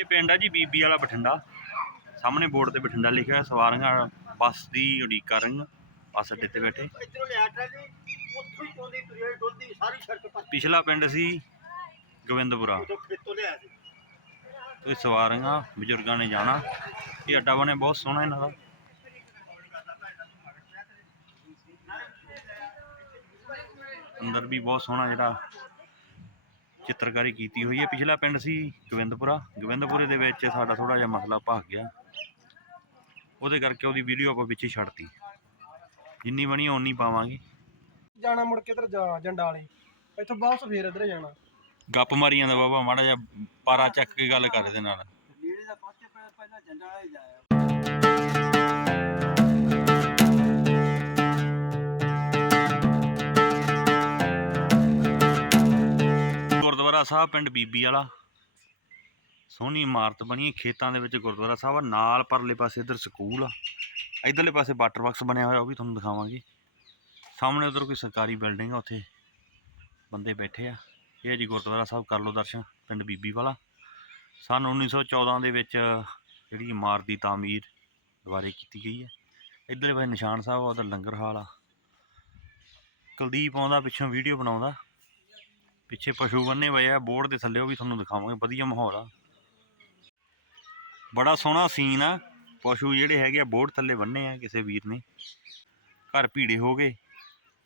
ਇਹ ਪਿੰਡ ਆ ਜੀ ਬੀਬੀ ਵਾਲਾ ਬਠਿੰਡਾ। ਸਾਹਮਣੇ ਬੋਰਡ ਤੇ ਬਠਿੰਡਾ ਲਿਖਿਆ ਹੋਇਆ ਸਵਾਰੀਆਂ ਬੱਸ ਦੀ ਉਡੀਕ ਕਰ ਰਹੀਆਂ ਬੱਸ ਅੱਡੇ ਤੇ ਬੈਠੇ। ਇੱਧਰੋਂ ਲਿਆ ਟਰਾਲੀ ਉੱਥੋਂ ਹੀ ਪਾਉਂਦੀ ਤੁਰੀ ਹੋਈ ਦੁੱਧ ਦੀ ਸਾਰੀ ਸੜਕ ਪਰ ਪਿਛਲਾ ਪਿੰਡ ਸੀ ਗੋਬਿੰਦਪੁਰਾ। ਉਦੋਂ ਖੇਤੋਂ ਲਿਆ ਸੀ ਤੇ ਸਵਾਰੀਆਂ ਬਜ਼ੁਰਗਾਂ ਨੇ ਜਾਣਾ। ਇਹ ਅੱਡਾ ਬਣਿਆ ਬਹੁਤ ਸੋਹਣਾ ਇਹਨਾਂ ਦਾ। ਅੰਦਰ ਵੀ ਬਹੁਤ ਸੋਹਣਾ ਜਿਹੜਾ ਚਿੱਤਰਕਾਰੀ ਕੀਤੀ ਹੋਈ ਹੈ। ਪਿਛਲਾ ਪਿੰਡ ਸੀ ਗੋਬਿੰਦਪੁਰਾ। ਗੋਬਿੰਦਪੁਰੇ ਦੇ ਵਿੱਚ ਸਾਡਾ ਥੋੜਾ ਜਿਹਾ ਮਸਲਾ ਭੱਗ ਗਿਆ। ਉਹਦੇ ਕਰਕੇ ਉਹਦੀ ਵੀਡੀਓ ਆਪਾਂ ਵਿੱਚ ਹੀ ਛੱਡਤੀ ਜਿੰਨੀ ਬਣੀ ਓਨੀ ਪਾਵਾਂਗੇ। ਜਾਣਾ ਮੁੜ ਕੇ ਇਧਰ ਜਾ ਜੰਡਾਲੇ ਇੱਥੋਂ ਵਾਪਸ ਫੇਰ ਇਧਰ ਜਾਣਾ। ਗੱਪ ਮਾਰੀ ਜਾਂਦਾ ਬਾਬਾ ਮਾੜਾ ਜਿਹਾ ਪਾਰਾ ਚੱਕ ਕੇ ਗੱਲ ਕਰ ਇਹਦੇ ਨਾਲ। ਨੇੜੇ ਦਾ ਪਾਸੇ ਪਹਿਲਾਂ ਜੰਡਾ ਵਾਲੇ ਜਾਇਆ ਗੁਰਦੁਆਰਾ ਸਾਹਿਬ, ਪਿੰਡ ਬੀਬੀ ਵਾਲਾ। ਸੋਹਣੀ ਇਮਾਰਤ ਬਣੀ ਹੈ, ਖੇਤਾਂ ਦੇ ਵਿੱਚ ਗੁਰਦੁਆਰਾ ਸਾਹਿਬ ਆ। ਨਾਲ ਪਰਲੇ ਪਾਸੇ ਇੱਧਰ ਸਕੂਲ ਆ। ਇਧਰਲੇ ਪਾਸੇ ਵਾਟਰ ਬਾਕਸ ਬਣਿਆ ਹੋਇਆ, ਉਹ ਵੀ ਤੁਹਾਨੂੰ ਦਿਖਾਵਾਂਗੇ। ਸਾਹਮਣੇ ਉਧਰ ਕੋਈ ਸਰਕਾਰੀ ਬਿਲਡਿੰਗ ਆ, ਉੱਥੇ ਬੰਦੇ ਬੈਠੇ ਆ। ਇਹ ਜੀ ਗੁਰਦੁਆਰਾ ਸਾਹਿਬ, ਕਰ ਲਓ ਦਰਸ਼ਨ, ਪਿੰਡ ਬੀਬੀ ਵਾਲਾ। ਸਨ 1914 ਦੇ ਵਿੱਚ ਜਿਹੜੀ ਇਮਾਰਤ ਦੀ ਤਾਮੀਰ ਦੁਬਾਰੇ ਕੀਤੀ ਗਈ ਹੈ। ਇਧਰਲੇ ਪਾਸੇ ਨਿਸ਼ਾਨ ਸਾਹਿਬ ਆ, ਉਧਰ ਲੰਗਰ ਹਾਲ ਆ। ਕੁਲਦੀਪ ਆਉਂਦਾ, ਪਿੱਛੋਂ ਵੀਡੀਓ ਬਣਾਉਂਦਾ। ਪਿੱਛੇ ਪਸ਼ੂ ਬੰਨੇ ਹੋਏ ਆ, ਬੋਰਡ ਦੇ ਥੱਲੇ ਉਹ ਵੀ ਤੁਹਾਨੂੰ ਦਿਖਾਵਾਂਗੇ, ਵਧੀਆ ਮਾਹੌਲ ਆ। ਬੜਾ ਸੋਹਣਾ ਸੀਨ ਆ, ਪਸ਼ੂ ਜਿਹੜੇ ਹੈਗੇ ਆ, ਬੋਰਡ ਥੱਲੇ ਬੰਨੇ ਆ, ਕਿਸੇ ਵੀਰ ਨੇ। ਘਰ ਭੀੜੇ ਹੋ ਗਏ,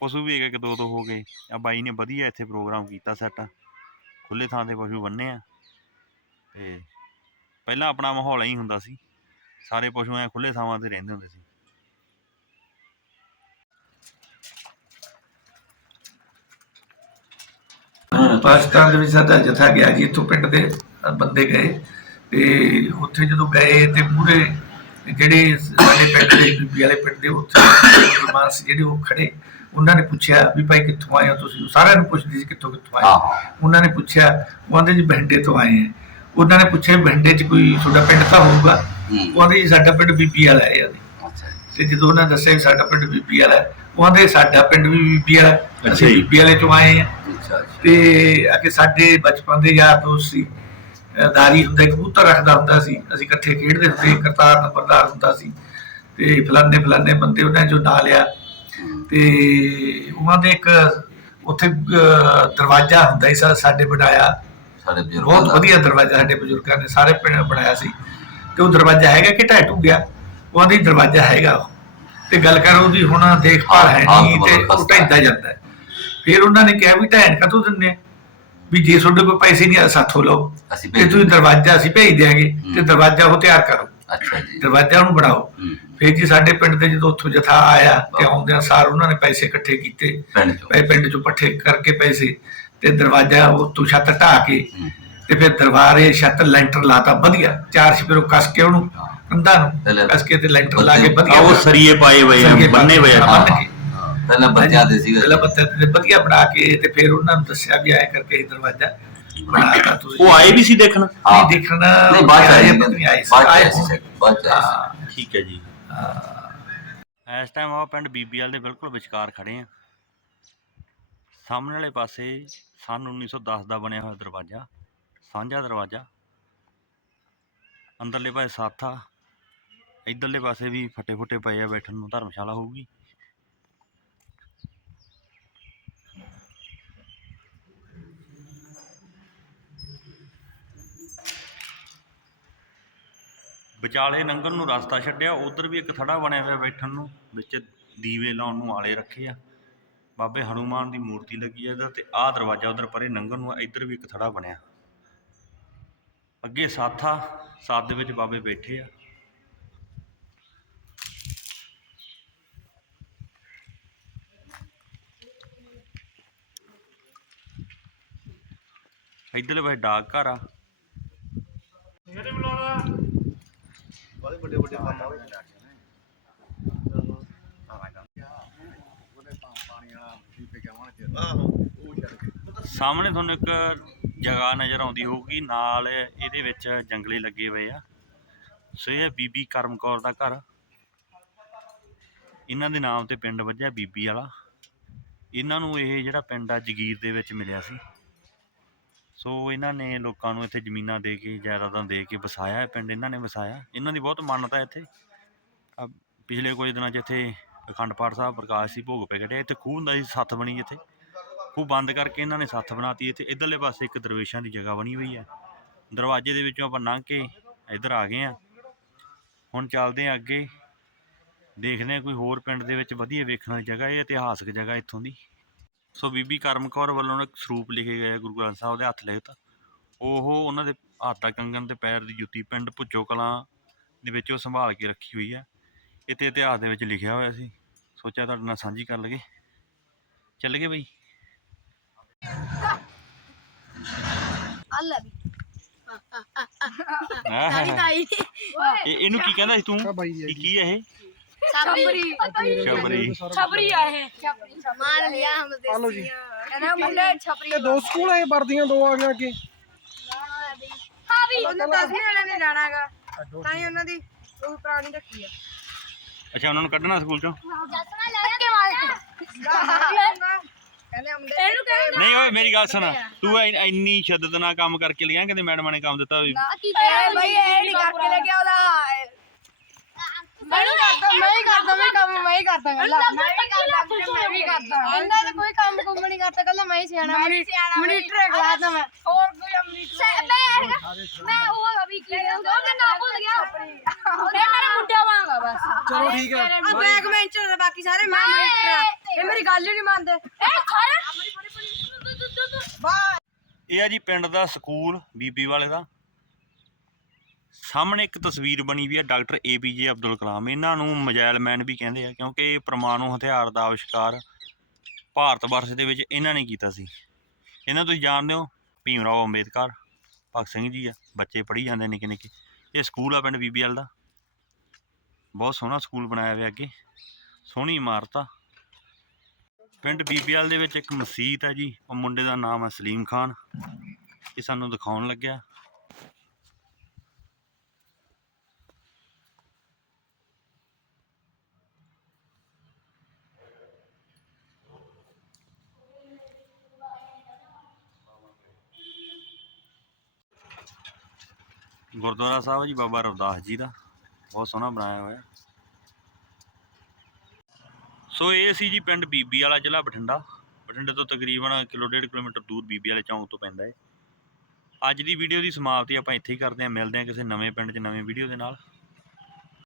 ਪਸ਼ੂ ਵੀ ਇੱਕ ਇੱਕ ਦੋ ਦੋ ਹੋ ਗਏ, ਆ ਬਾਈ ਨੇ ਵਧੀਆ ਇੱਥੇ ਪ੍ਰੋਗਰਾਮ ਕੀਤਾ ਸੈੱਟ ਖੁੱਲੇ ਥਾਂ ਤੇ ਪਸ਼ੂ ਬੰਨੇ ਆ, ਤੇ ਪਹਿਲਾਂ ਆਪਣਾ ਮਾਹੌਲ ਐਂ ਹੁੰਦਾ ਸੀ, ਸਾਰੇ ਪਸ਼ੂ ਐ ਖੁੱਲੇ ਥਾਵਾਂ ਤੇ ਰਹਿੰਦੇ ਹੁੰਦੇ ਸੀ। ਪਾਕਿਸਤਾਨ ਦੇ ਵਿੱਚ ਸਾਡਾ ਜਥਾ ਗਿਆ ਜੀ ਇੱਥੋਂ ਪਿੰਡ ਦੇ ਬੰਦੇ ਗਏ ਤੇ ਉੱਥੇ ਜਦੋਂ ਗਏ ਤੇ ਪੂਰੇ ਜਿਹੜੇ ਸਾਡੇ ਪਿੰਡ ਦੇ ਬੀਬੀ ਵਾਲੇ ਪਿੰਡ ਦੇ ਉੱਥੇ ਮੁਸਲਮਾਨ ਸੀ ਜਿਹੜੇ ਉਹ ਖੜੇ ਉਹਨਾਂ ਨੇ ਪੁੱਛਿਆ ਵੀ ਭਾਈ ਕਿੱਥੋਂ ਆਏ ਹੋ ਤੁਸੀਂ? ਸਾਰਿਆਂ ਨੂੰ ਪੁੱਛਦੀ ਸੀ ਕਿੱਥੋਂ ਕਿੱਥੋਂ ਆਏ। ਉਹਨਾਂ ਨੇ ਪੁੱਛਿਆ ਉਹ ਕਹਿੰਦੇ ਜੀ ਬਹਿੰਡੇ ਤੋਂ ਆਏ ਆ ਉਹਨਾਂ ਨੇ ਪੁੱਛਿਆ ਵੀ ਬਹਿੰਡੇ 'ਚ ਕੋਈ ਤੁਹਾਡਾ ਪਿੰਡ ਤਾਂ ਹੋਊਗਾ? ਉਹ ਕਹਿੰਦੇ ਜੀ ਸਾਡਾ ਪਿੰਡ ਬੀਬੀ ਵਾਲਾ ਹੈ। ਜੀ। ਤੇ ਜਦੋਂ ਉਹਨਾਂ ਦੱਸਿਆ ਵੀ ਸਾਡਾ ਪਿੰਡ ਬੀਬੀ ਵਾਲਾ ਹੈ, ਉਹ ਕਹਿੰਦੇ ਸਾਡਾ ਪਿੰਡ ਵੀ ਬੀਬੀ ਵਾਲਾ। ਅੱਛਾ ਜੀ। ਬੀਬੀ ਵਾਲੇ ਤੋਂ ਆਏ ਆ ਤੇ ਅਗੇ ਸਾਡੇ ਬਚਪਨ ਦੇ ਯਾਰ ਦੋਸਤ ਸੀ। ਦਾਰੀ ਹੁੰਦਾ ਕਬੂਤਰ ਰੱਖਦਾ ਹੁੰਦਾ ਸੀ। ਅਸੀਂ ਇਕੱਠੇ ਖੇਡਦੇ ਹੁੰਦੇ ਕਰਤਾਰ ਨੰਬਰਦਾਰ ਹੁੰਦਾ ਸੀ। ਤੇ ਫਲਾਨੇ ਫਲਾਨੇ ਬੰਦੇ ਉਹਨਾਂ ਚੋਂ ਨਾਂ ਲਿਆ ਤੇ ਉਹਨਾਂ ਦੇ ਇੱਕ ਉੱਥੇ ਦਰਵਾਜ਼ਾ ਹੁੰਦਾ ਸੀ ਸਾਡੇ ਬਣਾਇਆ। ਸਾਡੇ ਬਜ਼ੁਰਗਾਂ ਬਹੁਤ ਵਧੀਆ ਦਰਵਾਜ਼ਾ ਸਾਡੇ ਬਜ਼ੁਰਗਾਂ ਨੇ ਸਾਰੇ ਪਿੰਡ ਬਣਾਇਆ ਸੀ। ਤੇ ਉਹ ਦਰਵਾਜ਼ਾ ਹੈਗਾ ਕਿ ਢੂ ਗਿਆ ਉਹਨਾਂ ਦੀ ਦਰਵਾਜ਼ਾ ਹੈਗਾ ਉਹ। ਤੇ ਗੱਲ ਕਰ ਉਹਦੀ ਹੁਣ ਦੇਖਭਾਲ ਹੈ ਹਾਂ, ਨਹੀਂ ਤੇ ਉਹ ਢਹਿੰਦਾ ਜਾਂਦਾ ਹੈ। ਫਿਰ ਉਹਨਾਂ ਨੇ ਕਿਹਾ ਵੀ ਢਹਿਣ ਕਦੋਂ ਦਿੰਦੇ ਆ? ਵੀ ਜੇ ਤੁਹਾਡੇ ਕੋਲ ਪੈਸੇ ਨਹੀਂ ਆ ਸਾਥੋਂ ਲਓ ਅਸੀਂ ਤੇ ਤੁਸੀਂ ਦਰਵਾਜ਼ਾ ਅਸੀਂ ਭੇਜ ਦਿਆਂਗੇ ਤੇ। ਦਰਵਾਜ਼ਾ ਉਹ ਤਿਆਰ ਕਰੋ ਅੱਛਾ ਜੀ ਦਰਵਾਜ਼ਾ ਉਹਨੂੰ ਬਣਾਓ। ਫਿਰ ਜੀ ਸਾਡੇ ਪਿੰਡ ਦੇ ਜਦੋਂ ਉੱਥੋਂ ਜਥਾ ਆਇਆ ਤੇ ਆਉਂਦਿਆਂ ਸਾਰ ਉਹਨਾਂ ਨੇ ਪੈਸੇ ਇਕੱਠੇ ਕੀਤੇ ਪਿੰਡ ਚੋਂ ਪਏ ਪਿੰਡ ਚੋਂ ਇਕੱਠੇ ਕਰਕੇ ਪੈਸੇ ਤੇ ਦਰਵਾਜ਼ਾ ਉਹ ਤੋਂ ਛੱਤ ਢਾਹ ਕੇ। ਤੇ ਫਿਰ ਦਰਬਾਰੇ ਛੱਤ ਲੈਂਟਰ ਲਾਤਾ ਵਧੀਆ ਚਾਰ ਛਪੇਰੋ ਕੱਸ ਕੇ ਉਹਨੂੰ ਕੰਧਾਂ ਨੂੰ ਕੱਸ ਕੇ ਤੇ ਲੈਂਟਰ ਲਾ ਕੇ ਬੱਚੇ- ਵਧੀਆ ਆ ਉਹ ਸਰੀਏ ਪਾਏ ਹੋਏ ਆ ਬੰਨੇ ਹੋਏ ਆ ਪਹਿਲਾਂ ਬੱਚਿਆਂ ਦੇ ਸੀਗੇ। ਪਹਿਲਾਂ ਬੱਚੇ ਤੇ ਵਧੀਆ ਬਣਾ ਕੇ ਤੇ ਫਿਰ ਉਹਨਾਂ ਨੂੰ ਦੱਸਿਆ ਵੀ ਆਇਆ ਕਰਕੇ ਇਹ ਦਰਵਾਜ਼ਾ ਬਣਾਤਾ ਤੁਸੀਂ। ਉਹ ਆਏ ਵੀ ਸੀ ਦੇਖਣ? ਹਾਂ। ਨਹੀਂ ਦੇਖਣਾ ਨਹੀਂ ਬਾਅਦ ਆਏ ਨਹੀਂ ਆਏ ਸੀ। ਆਏ ਸੀ ਸੀ, ਬਾਅਦ ਆਏ ਸੀ। ਠੀਕ ਹੈ ਜੀ। ਹਾਂ। ਇਸ ਟਾਈਮ ਆਪਾਂ ਪਿੰਡ ਬੀਬੀਵਾਲ ਦੇ ਬਿਲਕੁਲ ਵਿਚਕਾਰ ਖੜੇ ਆ। ਸਾਹਮਣੇ ਵਾਲੇ ਪਾਸੇ ਸਨ 1910 ਦਾ ਬਣਿਆ ਹੋਇਆ ਦਰਵਾਜ਼ਾ ਸਾਂਝਾ ਦਰਵਾਜ਼ਾ। ਅੰਦਰਲੇ ਪਾਸੇ ਸਾਥਾ ਇਧਰਲੇ ਪਾਸੇ ਵੀ ਫੱਟੇ ਫੁੱਟੇ ਪਏ ਆ ਬੈਠਣ ਨੂੰ ਧਰਮਸ਼ਾਲਾ ਹੋਊਗੀ। ਵਿਚਾਲੇ ਨੰਗਲ ਨੂੰ ਰਸਤਾ ਛੱਡਿਆ ਉਧਰ ਵੀ ਇੱਕ ਥੜਾ ਬਣਿਆ ਹੋਇਆ ਬੈਠਣ ਨੂੰ ਵਿੱਚ ਦੀਵੇ ਲਾਉਣ ਨੂੰ ਆਲੇ ਰੱਖੇ ਆ। ਬਾਬੇ ਹਨੂਮਾਨ ਦੀ ਮੂਰਤੀ ਲੱਗੀ ਆ ਇੱਧਰ ਤੇ ਆਹ ਦਰਵਾਜ਼ਾ ਉਧਰ ਪਰੇ ਨੰਗਲ ਨੂੰ ਆ, ਇੱਧਰ ਵੀ ਇੱਕ ਥੜਾ ਬਣਿਆ। ਅੱਗੇ ਸਾਥਾ ਸਾਥ ਦੇ ਵਿੱਚ ਬਾਬੇ ਬੈਠੇ ਆ। ਇੱਧਰਲੇ ਪਾਸੇ ਡਾਕ ਘਰ ਆ। ਬੜੇ ਵੱਡੇ ਵੱਡੇ ਕੰਮ ਹੋਏ ਸਾਹਮਣੇ ਤੁਹਾਨੂੰ ਇੱਕ ਜਗ੍ਹਾ ਨਜ਼ਰ ਆਉਂਦੀ ਹੋਊਗੀ, ਨਾਲ ਇਹਦੇ ਵਿੱਚ ਜੰਗਲੇ ਲੱਗੇ ਹੋਏ ਆ। ਸੋ ਇਹ ਬੀਬੀ ਕਰਮ ਕੌਰ ਦਾ ਘਰ। ਇਹਨਾਂ ਦੇ ਨਾਮ ਤੇ ਪਿੰਡ ਵੱਜਿਆ ਬੀਬੀ ਵਾਲਾ। ਇਹਨਾਂ ਨੂੰ ਇਹ ਜਿਹੜਾ ਪਿੰਡ ਆ ਜਗੀਰ ਦੇ ਵਿੱਚ ਮਿਲਿਆ ਸੀ। ਸੋ ਇਹਨਾਂ ਨੇ ਲੋਕਾਂ ਨੂੰ ਇੱਥੇ ਜ਼ਮੀਨਾਂ ਦੇ ਕੇ, ਜਾਇਦਾਦਾਂ ਦੇ ਕੇ ਵਸਾਇਆ ਇਹ ਪਿੰਡ ਇਹਨਾਂ ਨੇ ਵਸਾਇਆ। ਇਹਨਾਂ ਦੀ ਬਹੁਤ ਮਾਨਤਾ ਇੱਥੇ। ਆਹ ਪਿਛਲੇ ਕੁਝ ਦਿਨਾਂ 'ਚ ਇੱਥੇ ਅਖੰਡ ਪਾਠ ਸਾਹਿਬ, ਪ੍ਰਕਾਸ਼ ਸੀ ਭੋਗ ਪੈ ਗਿਆ ਇੱਥੇ ਖੂਹ ਹੁੰਦਾ ਸੀ ਸੱਥ ਬਣੀ ਇੱਥੇ। ਖੂਹ ਬੰਦ ਕਰਕੇ ਇਹਨਾਂ ਨੇ ਸੱਥ ਬਣਾਤੀ ਇੱਥੇ। ਇਧਰਲੇ ਪਾਸੇ ਇੱਕ ਦਰਵੇਸ਼ਾਂ ਦੀ ਜਗ੍ਹਾ ਬਣੀ ਹੋਈ ਹੈ। ਦਰਵਾਜ਼ੇ ਦੇ ਵਿੱਚੋਂ ਆਪਾਂ ਲੰਘ ਕੇ ਇੱਧਰ ਆ ਗਏ ਆ ਹੁਣ ਚੱਲਦੇ ਆ ਅੱਗੇ। ਦੇਖਦੇ ਆ ਕੋਈ ਹੋਰ ਪਿੰਡ ਦੇ ਵਿੱਚ ਵਧੀਆ ਵੇਖਣ ਵਾਲੀ ਜਗ੍ਹਾ, ਇਹ ਇਤਿਹਾਸਕ ਜਗ੍ਹਾ ਇੱਥੋਂ ਦੀ। ਸੋ ਬੀਬੀ ਕਰਮ ਕੌਰ ਵੱਲੋਂ ਇੱਕ ਸਰੂਪ ਲਿਖੇ ਗਏ ਗੁਰੂ ਗ੍ਰੰਥ ਸਾਹਿਬ ਦੇ ਹੱਥ ਲਿਖਤ। ਉਹ ਉਹਨਾਂ ਦੇ ਹੱਥ ਦਾ ਕੰਗਣ ਤੇ ਪੈਰ ਦੀ ਜੁੱਤੀ ਪਿੰਡ ਭੁੱਚੋ ਕਲਾਂ ਦੇ ਵਿੱਚ ਉਹ ਸੰਭਾਲ ਕੇ ਰੱਖੀ ਹੋਈ ਹੈ। ਇੱਥੇ ਇਤਿਹਾਸ ਦੇ ਵਿੱਚ ਲਿਖਿਆ ਹੋਇਆ ਸੀ। ਸੋਚਿਆ ਤੁਹਾਡੇ ਨਾਲ ਸਾਂਝੀ ਕਰ ਲਗੇ ਚੱਲ ਗਏ ਬਈ। ਅੱਲਾ ਵੀ। ਆਹ। ਤਾਈ ਤਾਈ। ਇਹ ਇਹਨੂੰ ਕੀ ਕਹਿੰਦਾ ਸੀ ਤੂੰ? ਕੀ ਹੈ ਇਹ? ਛਬਰੀ। ਸ਼ਬਰੀ ਛਬਰੀ। ਆ ਇਹ। ਮਾਰ ਲਿਆ ਹਮ ਆ ਲਓ ਜੀ। ਕਹਿੰਦਾ ਮੁੰਡੇ ਛਬਰੀ ਇਹ ਦੋ ਸਕੂਲ ਆ ਇਹ ਵਰਦੀਆਂ ਦੋ ਆ ਗਈਆਂ ਅੱਗੇ ਹਾਂ ਵੀ। ਉਹਨਾਂ ਦਸਵੀਂ ਵਾਲਿਆਂ ਨੇ ਜਾਣਾਗਾ ਤਾਂ ਹੀ ਉਹਨਾਂ ਦੀ ਉਹ ਪੁਰਾਣੀ ਰੱਖੀ ਆ। ਅੱਛਾ ਉਹਨਾਂ ਨੂੰ ਕੱਢਣਾ ਸਕੂਲ ਚੋਂ? ਜਸਨਾ ਲੈ ਕੇ ਮਾਰ ਕਹਿੰਦੇ ਅਮਦੇ ਇਹਨੂੰ ਕਹਿੰਦੇ ਨਹੀਂ ਓਏ ਮੇਰੀ ਗੱਲ ਸੁਣ। ਤੂੰ ਐ- ਇੰਨੀ ਸ਼ਿੱਦਤ ਨਾਲ ਕੰਮ ਕਰਕੇ ਲਿਆ ਕਹਿੰਦੇ ਮੈਡਮਾਂ ਨੇ ਕੰਮ ਦਿੱਤਾ ਵੀ ਕੀ ਕਹਿੰਦੇ ਬਈ ਇਹ ਨਹੀਂ ਕਰਕੇ ਲੈ ਕੇ ਆਉਦਾ। ਮੈਂ ਹੀ ਕਰਦਾ ਮੈਂ ਹੀ ਕਰਦਾ ਮੈਂ ਕੰਮ ਮੈਂ ਹੀ ਕਰਦਾ ਗੱਲਾਂ ਮੈਂ ਹੀ ਕਰਦਾ ਮੈਂ ਵੀ ਕਰਦਾ। ਇਹਨਾਂ ਦਾ ਕੋਈ ਕੰਮ ਕੁੰਮ ਨਹੀਂ ਕਰਦਾ ਗੱਲਾਂ ਮੈਂ ਹੀ ਸਿਆਣਾ ਮਨੀਟਰ ਕਲਾਸ ਦਾ ਮੈਂ ਹੋਰ ਕੋਈ ਮਨੀਟਰ ਮੈਂ ਮੈਂ ਉਹ ਅਭੀ ਕੀ ਕਹਿੰਦਾ ਮੈਂ ਨਾ ਭੁੱਲ ਗਿਆ। ਉਹ ਮੇਰਾ ਮੁੰਡਾ ਵਾਂਗਾ ਬਸ। ਚਲੋ ਠੀਕ ਹੈ ਆ ਬੈਕ ਮੈਂਚਰ ਦੇ ਬਾਕੀ ਸਾਰੇ ਮੈਂ ਮਨੀਟਰ ਇਹ ਮੇਰੀ ਗੱਲ ਹੀ ਨਹੀਂ ਮੰਨਦੇ। ਇਹ ਖਰ ਇਹ ਆ ਜੀ ਪਿੰਡ ਦਾ ਸਕੂਲ ਬੀਬੀ ਵਾਲੇ ਦਾ। ਸਾਹਮਣੇ ਇੱਕ ਤਸਵੀਰ ਬਣੀ ਵੀ ਹੈ ਡਾਕਟਰ ਏ ਪੀ ਜੇ ਅਬਦੁਲ ਕਲਾਮ। ਇਹਨਾਂ ਨੂੰ ਮਜਾਇਲ ਮੈਨ ਵੀ ਕਹਿੰਦੇ ਆ, ਕਿਉਂਕਿ ਪਰਮਾਣੂ ਹਥਿਆਰ ਦਾ ਆਵਿਸ਼ਕਾਰ ਭਾਰਤ ਵਰਸ਼ ਦੇ ਵਿੱਚ ਇਹਨਾਂ ਨੇ ਕੀਤਾ ਸੀ। ਇਹਨਾਂ ਤੁਸੀਂ ਜਾਣਦੇ ਹੋ, ਭੀਮ ਰਾਓ ਅੰਬੇਦਕਰ, ਭਗਤ ਸਿੰਘ ਜੀ ਆ, ਬੱਚੇ ਪੜ੍ਹੀ ਜਾਂਦੇ ਨਿੱਕੇ ਨਿੱਕੇ। ਇਹ ਸਕੂਲ ਆ ਪਿੰਡ ਬੀਬੀਐਲ ਦਾ। ਬਹੁਤ ਸੋਹਣਾ ਸਕੂਲ ਬਣਾਇਆ ਹੋਇਆ ਅੱਗੇ। ਸੋਹਣੀ ਇਮਾਰਤ ਆ। ਪਿੰਡ ਬੀਬੀਐਲ ਦੇ ਵਿੱਚ ਇੱਕ ਮਸਜਿਦ ਹੈ ਜੀ, ਉਹ ਮੁੰਡੇ ਦਾ ਨਾਮ ਹੈ ਸਲੀਮ ਖਾਨ। ਇਹ ਸਾਨੂੰ ਦਿਖਾਉਣ ਲੱਗਿਆ। ਗੁਰਦੁਆਰਾ ਸਾਹਿਬ ਹੈ ਜੀ, ਬਾਬਾ ਰਵਦਾਸ ਜੀ ਦਾ। ਬਹੁਤ ਸੋਹਣਾ ਬਣਾਇਆ ਹੋਇਆ। ਸੋ ਇਹ ਸੀ ਜੀ ਪਿੰਡ ਬੀਬੀ ਵਾਲਾ ਜ਼ਿਲ੍ਹਾ ਬਠਿੰਡਾ। ਬਠਿੰਡੇ ਤੋਂ ਤਕਰੀਬਨ ਕਿਲੋ ਡੇਢ ਕਿਲੋਮੀਟਰ ਦੂਰ ਬੀਬੀ ਵਾਲੇ ਚੌਂਕ ਤੋਂ ਪੈਂਦਾ ਹੈ ਅੱਜ ਦੀ ਵੀਡੀਓ ਦੀ ਸਮਾਪਤੀ ਆਪਾਂ ਇੱਥੇ ਹੀ ਕਰਦੇ ਹਾਂ। ਮਿਲਦੇ ਹਾਂ ਕਿਸੇ ਨਵੇਂ ਪਿੰਡ 'ਚ ਨਵੇਂ ਵੀਡੀਓ ਦੇ ਨਾਲ।